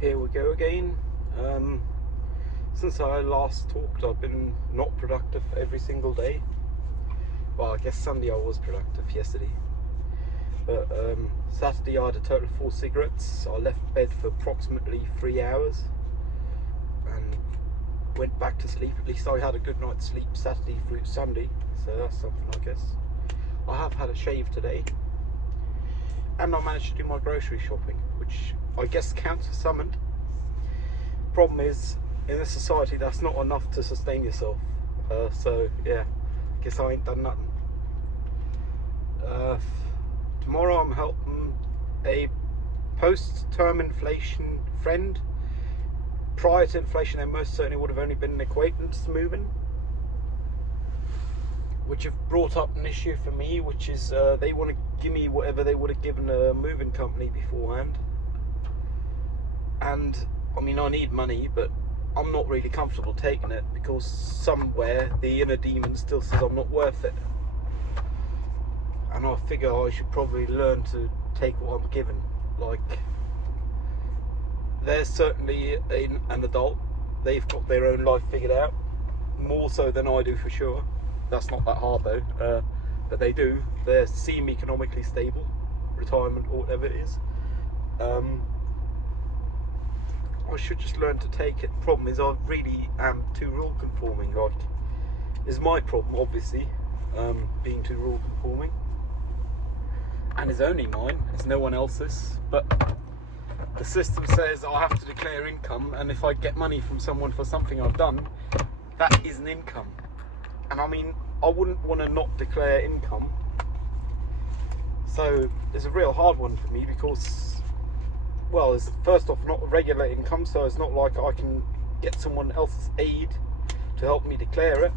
Here we go again. Since I last talked, I've been not productive every single day. Well, I guess Sunday I was productive yesterday. But Saturday I had a total of 4 cigarettes. I left bed for approximately 3 hours and went back to sleep. At least I had a good night's sleep Saturday through Sunday, so that's something, I guess. I have had a shave today, and I managed to do my grocery shopping, which I guess counts as something. Problem is, in this society, that's not enough to sustain yourself. So yeah, I guess I ain't done nothing. Tomorrow I'm helping a post-term inflation friend. Prior to inflation, they most certainly would have only been an acquaintance moving, which have brought up an issue for me, which is they want to give me whatever they would have given a moving company beforehand. And I mean, I need money, but I'm not really comfortable taking it because somewhere the inner demon still says I'm not worth it. And I figure I should probably learn to take what I'm given. Like, they're certainly an adult. They've got their own life figured out, more so than I do for sure. That's not that hard though, but they do. They seem economically stable, retirement or whatever it is. I should just learn to take it. Problem is, I really am too rule conforming. Like, is my problem obviously, being too rule conforming, and it's only mine. It's no one else's. But the system says I have to declare income, and if I get money from someone for something I've done, that is an income. And I mean, I wouldn't want to not declare income. So it's a real hard one for me because, well, it's first off not a regular income, so it's not like I can get someone else's aid to help me declare it.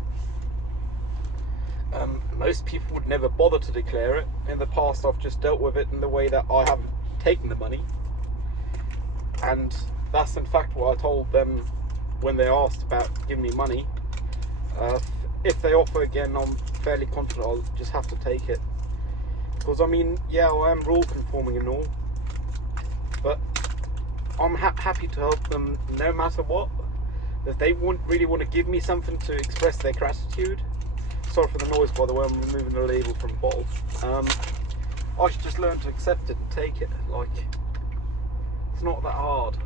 Most people would never bother to declare it. In the past, I've just dealt with it in the way that I haven't taken the money. And that's in fact what I told them when they asked about giving me money. If they offer again, I'm fairly confident I'll just have to take it. Because I mean, yeah, I am rule conforming and all, but I'm happy to help them no matter what. If they really want to give me something to express their gratitude, sorry for the noise by the way, I'm removing the label from the bottle. I should just learn to accept it and take it. Like, it's not that hard.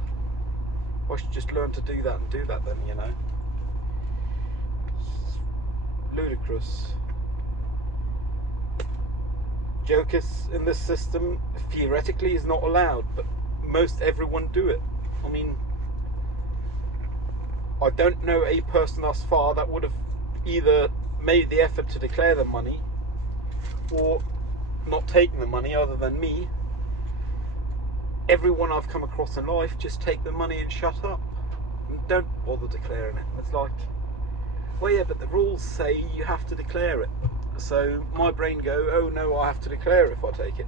I should just learn to do that and do that then, you know. It's ludicrous. Jokers in this system theoretically is not allowed, but most everyone do it. I mean, I don't know a person thus far that would have either made the effort to declare the money or not taken the money other than me. Everyone I've come across in life just take the money and shut up and don't bother declaring it. It's like, well, yeah, but the rules say you have to declare it. So my brain go, oh no, I have to declare it if I take it,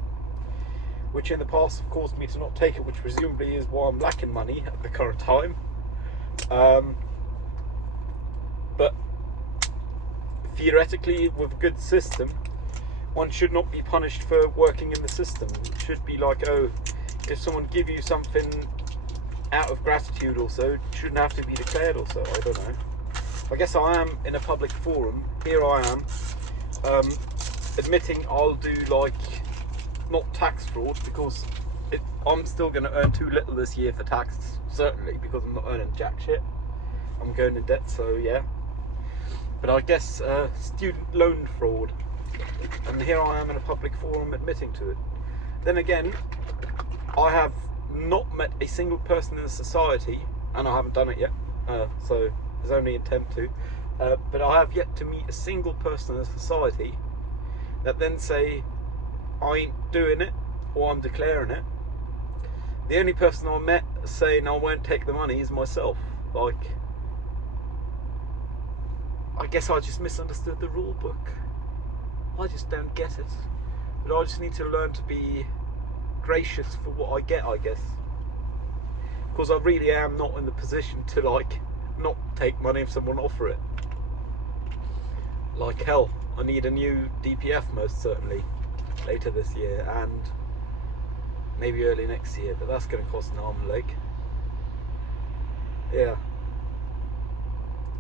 which in the past have caused me to not take it, which presumably is why I'm lacking money at the current time. But theoretically, with a good system, one should not be punished for working in the system. It should be like, oh, if someone give you something out of gratitude or so, it shouldn't have to be declared or so. I don't know. I guess I am in a public forum. Here I am, admitting I'll do, like, not tax fraud, because I'm still going to earn too little this year for tax, certainly, because I'm not earning jack shit. I'm going in debt, so yeah. But I guess student loan fraud, and here I am in a public forum admitting to it. Then again, I have not met a single person in the society, and I haven't done it yet, so there's only intent to, but I have yet to meet a single person in the society that then say, I ain't doing it, or I'm declaring it. The only person I met saying I won't take the money is myself. Like, I guess I just misunderstood the rule book. I just don't get it. But I just need to learn to be gracious for what I get, I guess. Because I really am not in the position to, like, not take money if someone offer it. Like hell, I need a new DPF most certainly later this year, and maybe early next year, but that's going to cost an arm and a leg. Yeah.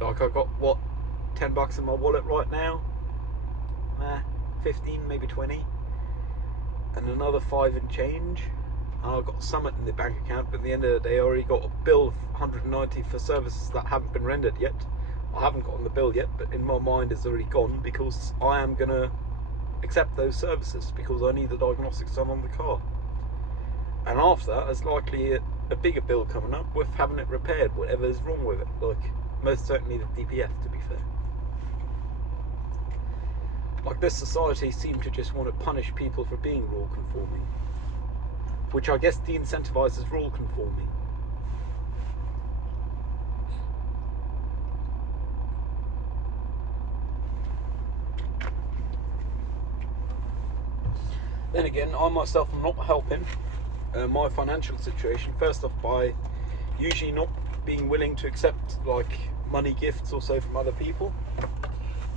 Like I got what, $10 in my wallet right now? 15, maybe 20. And another 5 and change. And I've got some in the bank account, but at the end of the day I already got a bill of 190 for services that haven't been rendered yet. I haven't gotten the bill yet, but in my mind it's already gone because I am gonna accept those services because I need the diagnostics done on the car. And after that, there's likely a bigger bill coming up with having it repaired, whatever is wrong with it. Like, most certainly the DPF, to be fair. Like, this society seems to just want to punish people for being rule conforming, which I guess de-incentivizes rule conforming. Then again, I myself am not helping my financial situation, first off by usually not being willing to accept like money gifts or so from other people,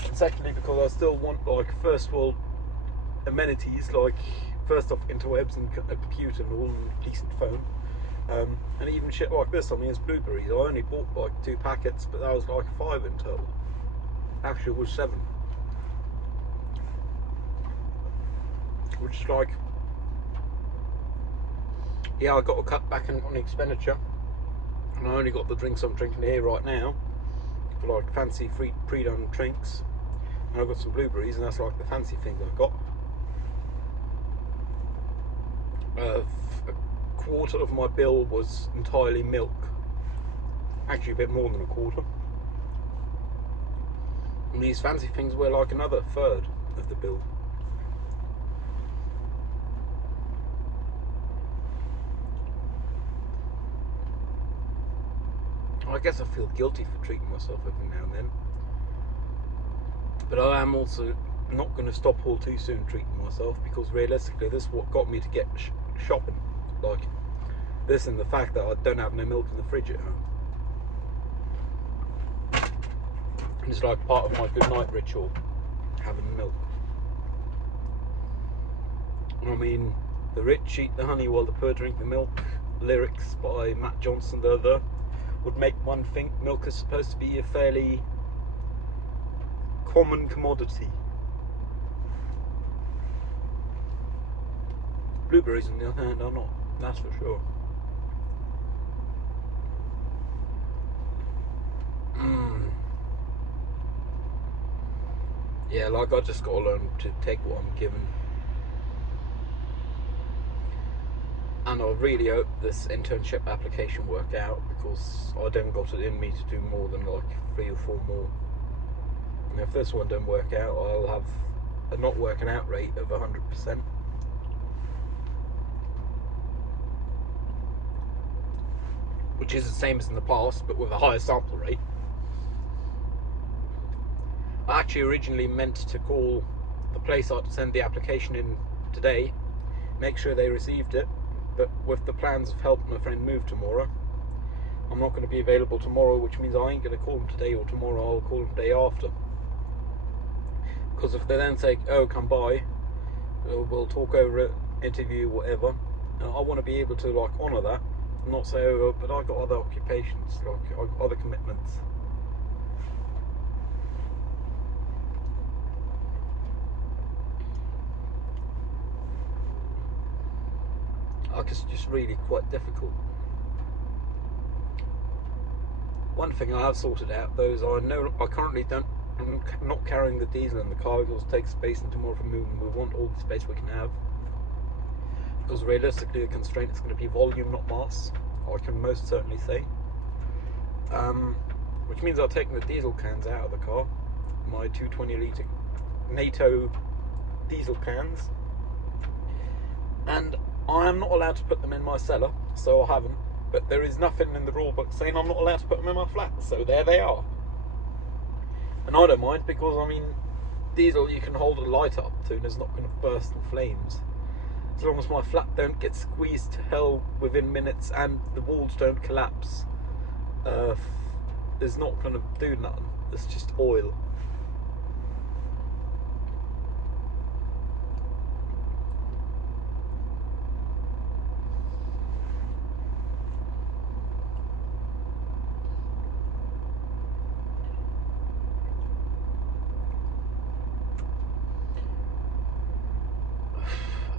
and secondly because I still want like first world amenities, like first off interwebs and a computer and all, and a decent phone, and even shit like this. I mean, it's blueberries. I only bought like 2 packets, but that was like 5 in total. Actually it was 7, which is like, yeah, I got to cut back on expenditure, and I only got the drinks I'm drinking here right now for like fancy free pre-done drinks, and I've got some blueberries, and that's like the fancy things I've got. A quarter of my bill was entirely milk, actually a bit more than a quarter, and these fancy things were like another third of the bill. I guess I feel guilty for treating myself every now and then, but I am also not going to stop all too soon treating myself, because realistically this is what got me to get shopping. Like this and the fact that I don't have no milk in the fridge at home. It's like part of my good night ritual, having milk. I mean, the rich eat the honey while the poor drink the milk, lyrics by Matt Johnson the other, would make one think milk is supposed to be a fairly common commodity. Blueberries, on the other hand, are not, that's for sure. Yeah, like I just got to learn to take what I'm given. And I really hope this internship application work out, because I don't got it in me to do more than like 3 or 4 more. And if this one don't work out, I'll have a not working out rate of 100%. Which is the same as in the past, but with a higher sample rate. I actually originally meant to call the place I'd send the application in today, make sure they received it, but with the plans of helping my friend move tomorrow, I'm not going to be available tomorrow, which means I ain't going to call them today or tomorrow. I'll call them the day after. Because if they then say, oh, come by, we'll talk over it, interview, whatever, I want to be able to like honour that, and not say, oh, but I've got other occupations, like I've got other commitments. Like, it's just really quite difficult. One thing I have sorted out though is I know I currently I'm not carrying the diesel in the car because it takes space, and tomorrow for moving we want all the space we can have, because realistically the constraint is going to be volume, not mass, I can most certainly say. Which means I've taken the diesel cans out of the car, my 220 litre NATO diesel cans, and I am not allowed to put them in my cellar, so I haven't. But there is nothing in the rule book saying I'm not allowed to put them in my flat, so there they are. And I don't mind, because I mean, diesel you can hold a light up to and it's not going to burst in flames. As long as my flat don't get squeezed to hell within minutes and the walls don't collapse, it's not going to do nothing. It's just oil.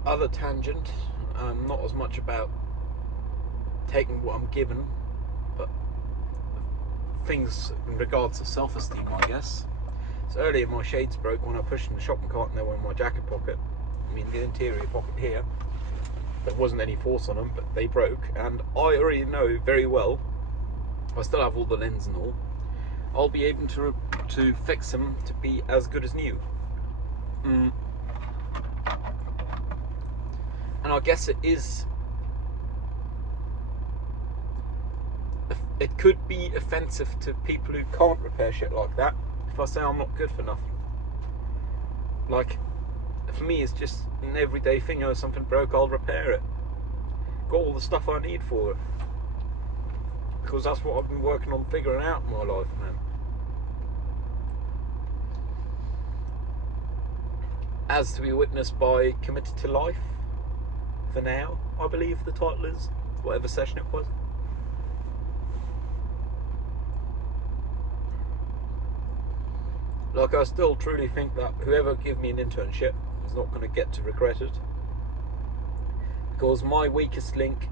other tangent, not as much about taking what I'm given, but things in regards to self-esteem, I guess. So earlier my shades broke when I pushed in the shopping cart and they were in my jacket pocket. I mean, the interior pocket here. There wasn't any force on them, but they broke, and I already know very well, I still have all the lens and all, I'll be able to fix them to be as good as new. And I guess it could be offensive to people who can't repair shit like that if I say I'm not good for nothing. Like, for me, it's just an everyday thing. You know, something broke, I'll repair it. Got all the stuff I need for it, because that's what I've been working on figuring out in my life, man. As to be witnessed by Committed to Life, for now, I believe the title is, whatever session it was. Like, I still truly think that whoever give me an internship is not going to get to regret it, because my weakest link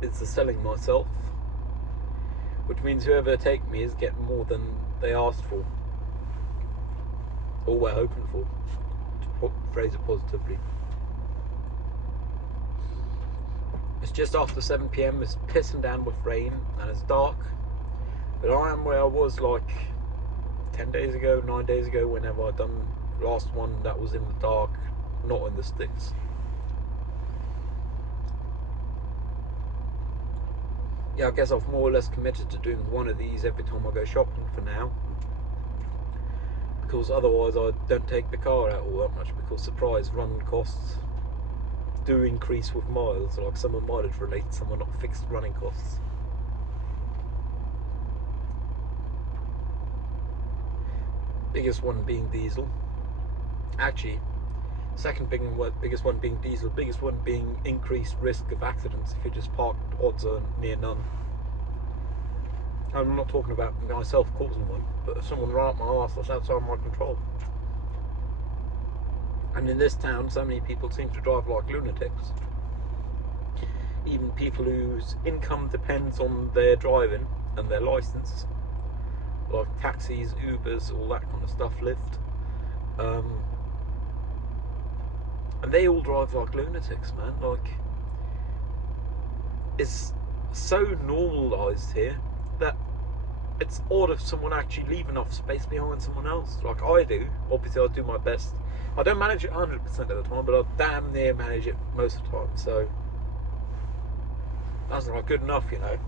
is the selling myself, which means whoever take me is getting more than they asked for, or we're hoping for, to phrase it positively. It's just after 7 PM, it's pissing down with rain and it's dark, but I am where I was like 10 days ago, 9 days ago, whenever I done the last one that was in the dark, not in the sticks. Yeah, I guess I've more or less committed to doing one of these every time I go shopping for now, because otherwise I don't take the car out all that much, because surprise, running costs do increase with miles. Like, some are mileage related, some are not fixed running costs. Biggest one being diesel. Actually, second biggest one being diesel, biggest one being increased risk of accidents if you just parked, odds are near none. I'm not talking about myself causing one, but if someone ran up my arse, that's outside my control. And in this town, so many people seem to drive like lunatics. Even people whose income depends on their driving and their license, like taxis, Ubers, all that kind of stuff, Lyft. And they all drive like lunatics, man. Like, it's so normalised here that it's odd if someone actually leave enough space behind someone else. Like I do. Obviously, I do my best. I don't manage it 100% of the time, but I damn near manage it most of the time. So that's not good enough, you know.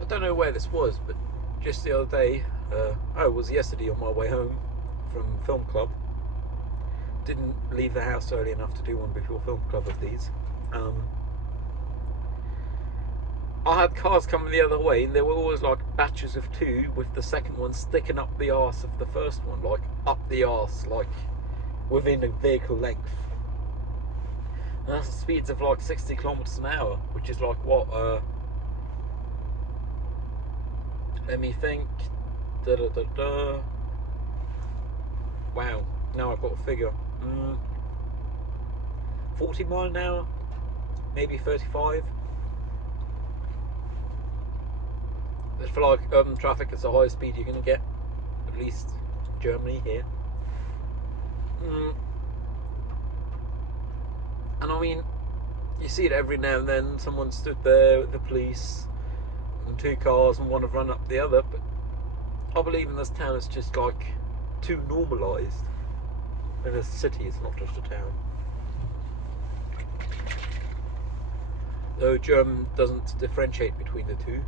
I don't know where this was, but just the other day, it was yesterday on my way home from film club. Didn't leave the house early enough to do one before film club of these. I had cars coming the other way, and there were always like batches of two, with the second one sticking up the arse of the first one, like up the arse, like within a vehicle length. And that's the speeds of like 60 kilometers an hour, which is like what? Let me think. Wow, now I've got a figure. 40 mile an hour, maybe 35. For like urban traffic, it's the highest speed you're going to get, at least in Germany here. And I mean, you see it every now and then. Someone stood there with the police and two cars, and one have run up the other. But I believe in this town, it's just like too normalised. In a city, it's not just a town. Though German doesn't differentiate between the two.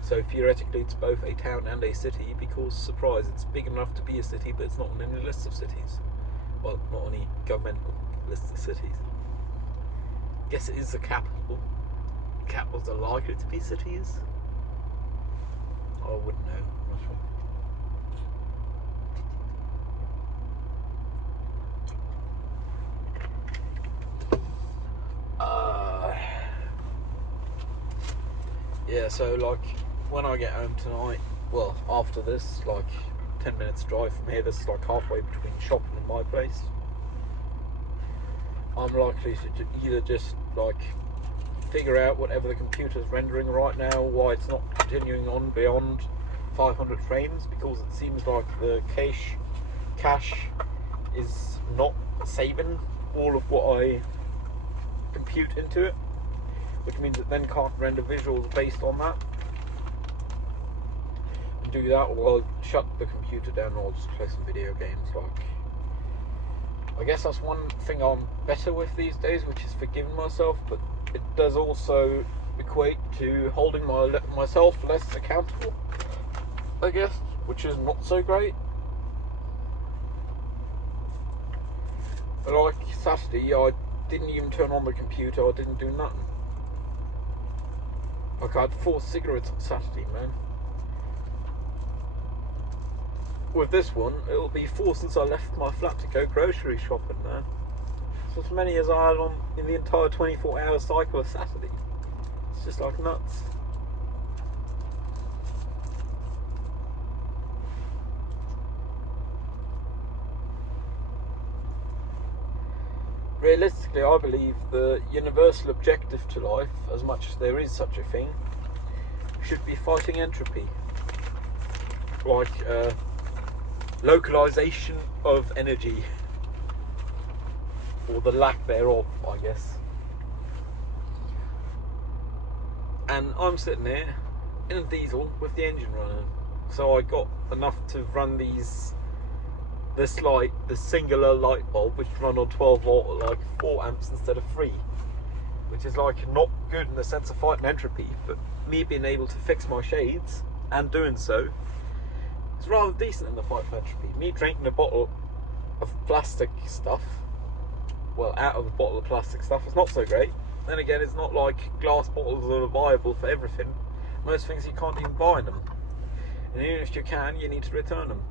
So theoretically it's both a town and a city, because, surprise, it's big enough to be a city, but it's not on any list of cities. Well, not on any governmental list of cities. Guess it is the capital. Capitals are likely to be cities. I wouldn't know, I'm not sure. Yeah, so like when I get home tonight, well, after this, like 10 minutes drive from here. This is like halfway between shopping and my place. I'm likely to either just like figure out whatever the computer's rendering right now, why it's not continuing on beyond 500 frames, because it seems like the cache is not saving all of what I compute into it, which means it then can't render visuals based on that. And do that, or I'll shut the computer down and I'll just play some video games. Like, I guess that's one thing I'm better with these days, which is forgiving myself, but it does also equate to holding myself less accountable, I guess, which is not so great. But like Saturday, I didn't even turn on the computer, I didn't do nothing. Like, I had 4 cigarettes on Saturday, man. With this one, it'll be 4 since I left my flat to go grocery shopping, man. So as many as I had on in the entire 24-hour cycle of Saturday. It's just like nuts. Realistically, I believe the universal objective to life, as much as there is such a thing, should be fighting entropy. Like, localization of energy, or the lack thereof, I guess. And I'm sitting there in a diesel with the engine running, so I got enough to run the singular light bulb, which run on 12 volt, like 4 amps instead of 3, which is like not good in the sense of fighting entropy, but me being able to fix my shades and doing so, it's rather decent in the fight of entropy. Me drinking a bottle of plastic stuff, well, out of a bottle of plastic stuff, is not so great. Then again, it's not like glass bottles are viable for everything. Most things you can't even buy them, and even if you can, you need to return them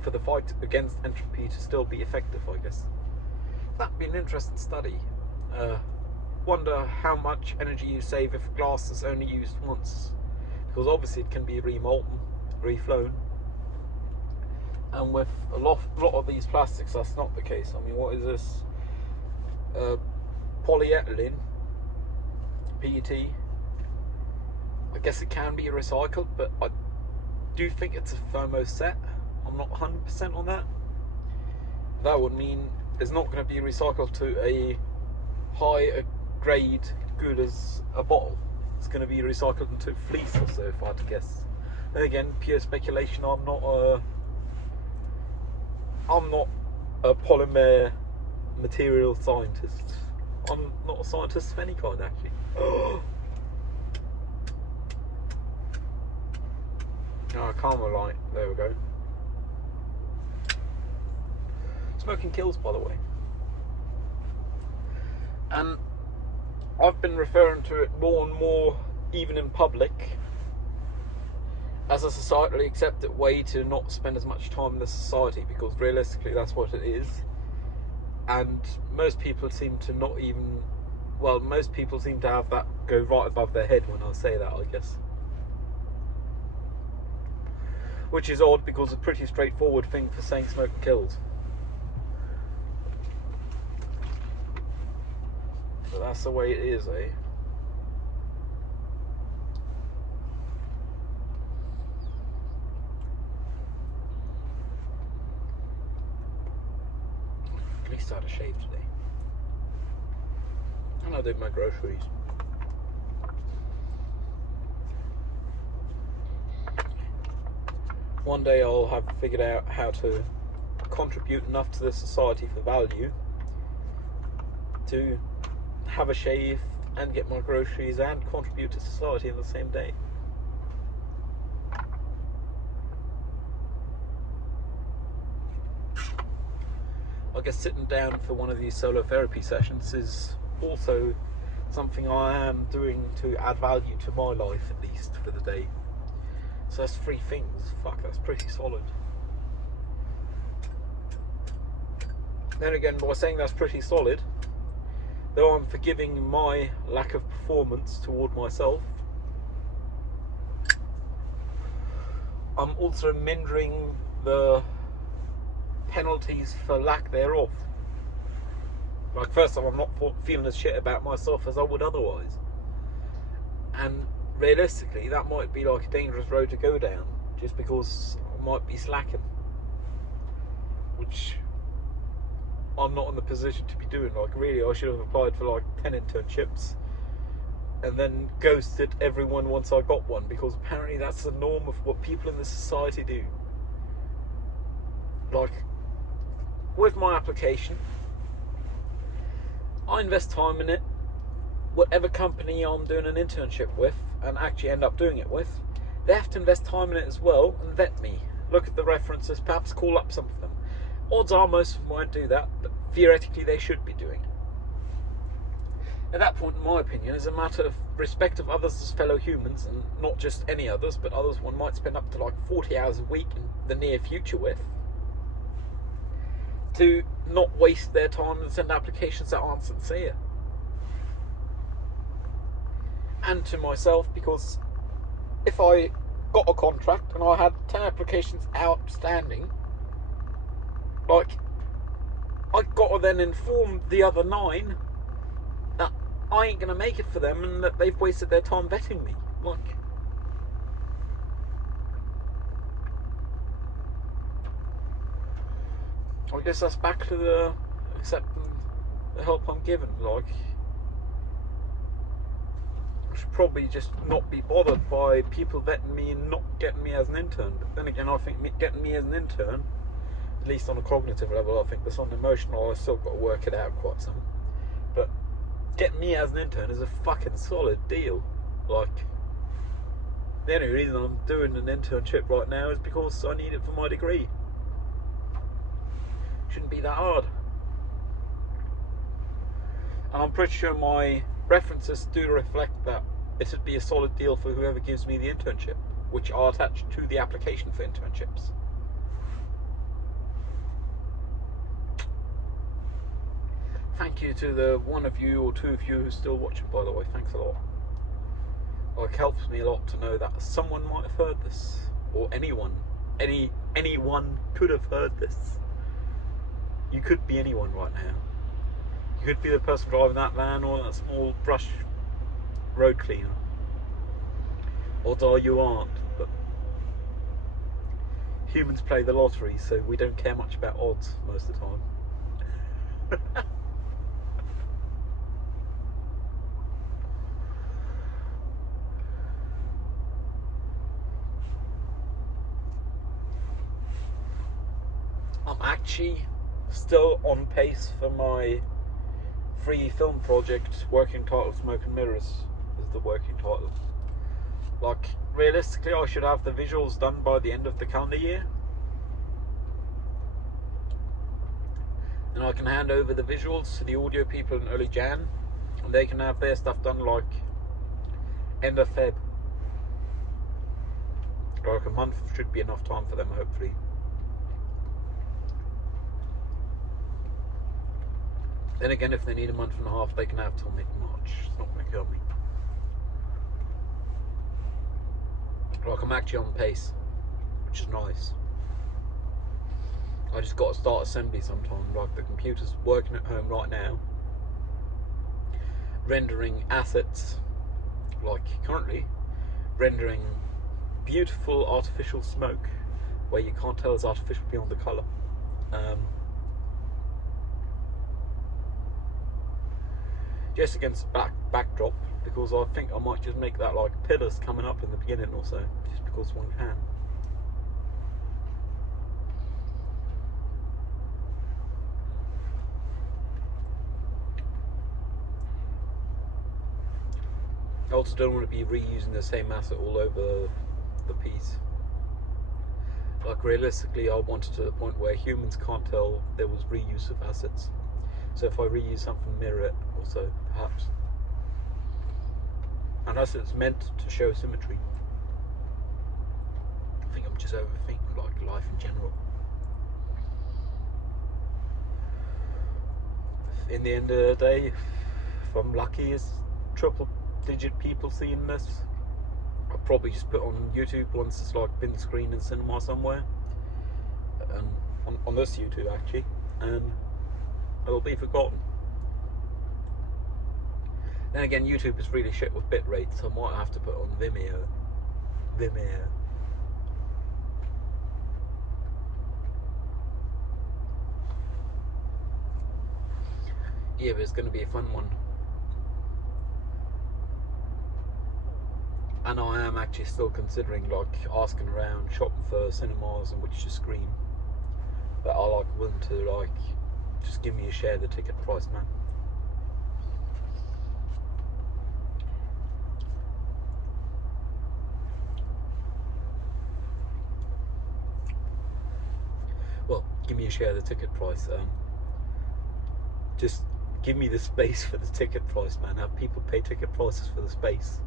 for the fight against entropy to still be effective, I guess. That'd be an interesting study. Wonder how much energy you save if glass is only used once, because obviously it can be remolten, reflown, and with a lot of these plastics that's not the case. I mean, what is this? Polyethylene, PET. I guess it can be recycled, but I do think it's a thermoset. I'm not 100% on that. That would mean it's not going to be recycled to a high grade good as a bottle. It's going to be recycled into fleece or so, if I had to guess. And again, pure speculation. I'm not a polymer material scientist. I'm not a scientist of any kind, actually. Oh, Carmelite. There we go. Smoking kills, by the way. And I've been referring to it more and more, even in public, as a societally accepted way to not spend as much time in the society, because realistically that's what it is. And most people seem to not even, well, most people seem to have that go right above their head when I say that, I guess. Which is odd, because it's a pretty straightforward thing for saying smoke kills. But that's the way it is, eh? At least I had a shave today. And I did my groceries. One day I'll have figured out how to contribute enough to the society for value to have a shave and get my groceries and contribute to society in the same day. I guess sitting down for one of these solo therapy sessions is also something I am doing to add value to my life, at least for the day. So that's 3 things. Fuck, that's pretty solid. Then again, by saying that's pretty solid, though I'm forgiving my lack of performance toward myself, I'm also mindering the penalties for lack thereof. Like, first off, I'm not feeling as shit about myself as I would otherwise. And realistically, that might be like a dangerous road to go down, just because I might be slacking, which I'm not in the position to be doing. Like, really, I should have applied for like 10 internships and then ghosted everyone once I got one, because apparently that's the norm of what people in this society do. Like, with my application, I invest time in it. Whatever company I'm doing an internship with and actually end up doing it with, they have to invest time in it as well and vet me. Look at the references, perhaps call up some of them. Odds are most of them won't do that, but theoretically they should be doing it. At that point, in my opinion, is a matter of respect of others as fellow humans, and not just any others, but others one might spend up to like 40 hours a week in the near future with, to not waste their time and send applications that aren't sincere. And to myself, because if I got a contract and I had 10 applications outstanding, like, I got to then inform the other 9 that I ain't going to make it for them and that they've wasted their time vetting me. Like, I guess that's back to the accepting the help I'm given. Like, I should probably just not be bothered by people vetting me and not getting me as an intern. But then again, I think getting me as an intern, at least on a cognitive level, I think this on emotional, I've still got to work it out quite some. But getting me as an intern is a fucking solid deal. Like, the only reason I'm doing an internship right now is because I need it for my degree. Shouldn't be that hard. And I'm pretty sure my references do reflect that it would be a solid deal for whoever gives me the internship, which are attached to the application for internships. Thank you to the 1 of you or 2 of you who's still watching, by the way. Thanks a lot. It helps me a lot to know that someone might have heard this, or anyone could have heard this. You could be anyone right now. You could be the person driving that van or that small brush road cleaner. Odds are you aren't, but humans play the lottery, so we don't care much about odds most of the time. I'm actually still on pace for my free film project. Working title, Smoke and Mirrors is the working title. Like, realistically, I should have the visuals done by the end of the calendar year, and I can hand over the visuals to the audio people in early Jan, and they can have their stuff done like end of Feb. Like, a month should be enough time for them, hopefully. Then again, if they need a month and a half, they can have till mid-March. It's not going to kill me. Like, I'm actually on pace, which is nice. I just got to start assembly sometime. Like, the computer's working at home right now, rendering assets, like currently, rendering beautiful artificial smoke, where you can't tell it's artificial beyond the colour. Just against backdrop, because I think I might just make that like pillars coming up in the beginning or so, just because one can. I also don't want to be reusing the same asset all over the piece. Like, realistically, I want it to the point where humans can't tell there was reuse of assets. So if I reuse something, mirror it also, perhaps. Unless it's meant to show symmetry. I think I'm just overthinking like life in general. In the end of the day, if I'm lucky, it's triple digit people seeing this, I'll probably just put on YouTube once it's like been screened in cinema somewhere, and on this YouTube actually, and it'll be forgotten. Then again, YouTube is really shit with bitrate, so I might have to put on Vimeo. Yeah, but it's going to be a fun one. And I am actually still considering like asking around, shopping for cinemas and which to screen. But I like willing to like just give me a share of the ticket price, man. Well, give me a share of the ticket price. Just give me the space for the ticket price, man. Have people pay ticket prices for the space.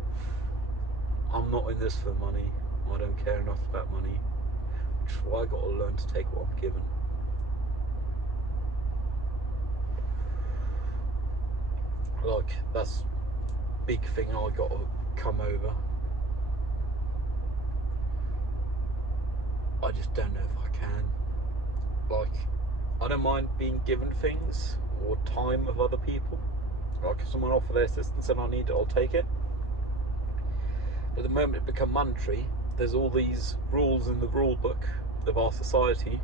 I'm not in this for money. I don't care enough about money. Which is why I got to learn to take what I'm given. Like, that's a big thing I got to come over. I just don't know if I can. Like, I don't mind being given things or time of other people. Like, if someone offer their assistance and I need it, I'll take it. But the moment it becomes monetary, there's all these rules in the rule book of our society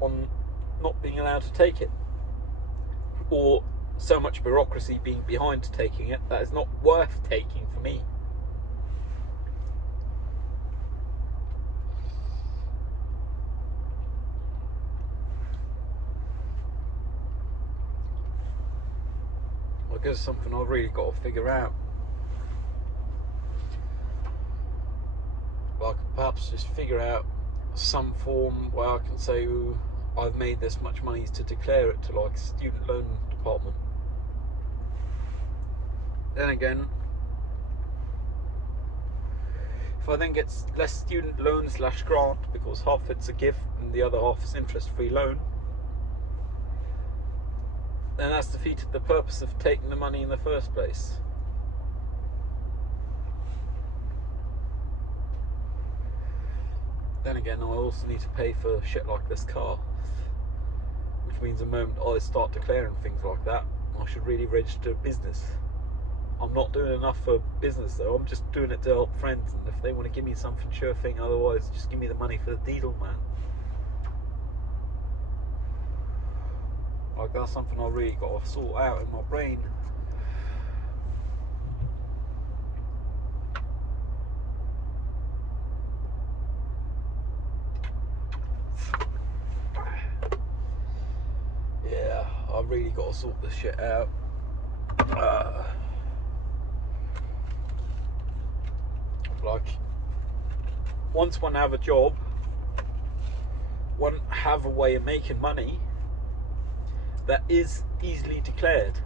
on not being allowed to take it, or so much bureaucracy being behind taking it that is not worth taking for me. I guess something I've really got to figure out. Like, perhaps just figure out some form where I can say, "Ooh, I've made this much money," to declare it to like student loan department. Then again, if I then get less student loan / grant, because half it's a gift and the other half is interest-free loan, then that's defeated the purpose of taking the money in the first place. Then again, I also need to pay for shit like this car, which means the moment I start declaring things like that, I should really register a business. I'm not doing enough for business though, I'm just doing it to help friends, and if they want to give me something, sure thing, otherwise just give me the money for the diesel, man. Like, that's something I really got to sort out in my brain. Yeah, I really got to sort this shit out. Like, once one have a job, one have a way of making money that is easily declared,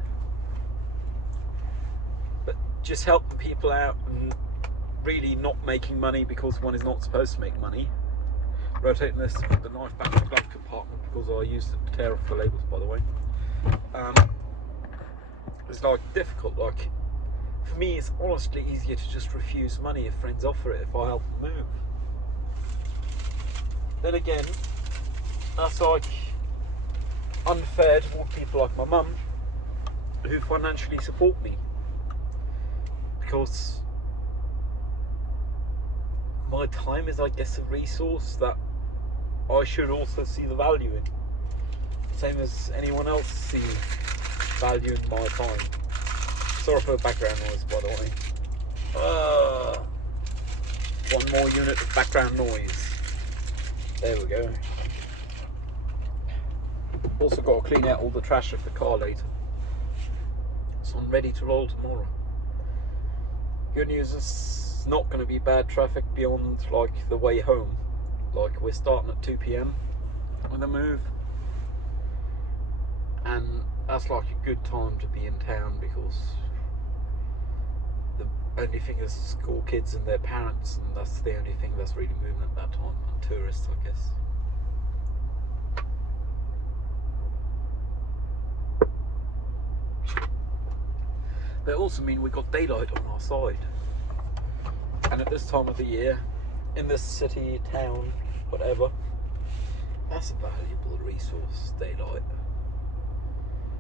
but just helping people out and really not making money because one is not supposed to make money. Rotating this to put the knife back in the glove compartment because I used it to tear off the labels, by the way. It's like difficult. Like, for me, it's honestly easier to just refuse money if friends offer it, if I help them move. Then again, that's like unfair toward people like my mum, who financially support me, because my time is, I guess, a resource that I should also see the value in, same as anyone else sees value in my time. Sorry for the background noise, by the way. One more unit of background noise. There we go. Also got to clean out all the trash of the car later, so I'm ready to roll tomorrow. Good news is it's not going to be bad traffic beyond like the way home. Like, we're starting at 2 PM with the move, and that's like a good time to be in town, because the only thing is school kids and their parents, and that's the only thing that's really moving at that time, and tourists, I guess. But it also means we've got daylight on our side, And at this time of the year, in this city, town, whatever, that's a valuable resource, daylight.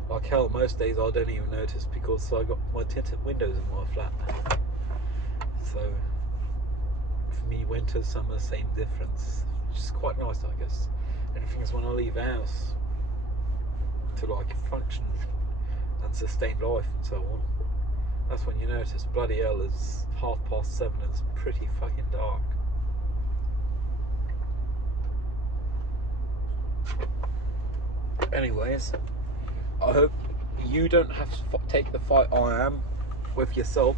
Like hell, most days I don't even notice because I got my tinted windows in my flat. So for me, winter, summer, same difference, which is quite nice, I guess. And the thing is, when I leave the house to like function and sustain life and so on, that's when you notice, bloody hell, it's 7:30 and it's pretty fucking dark. Anyways, I hope you don't have to take the fight I am with yourself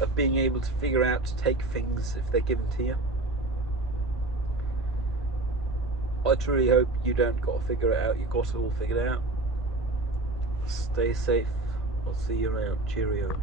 of being able to figure out to take things if they're given to you. I truly hope you don't got to figure it out. You got it all figured out. Stay safe. I'll see you around. Cheerio.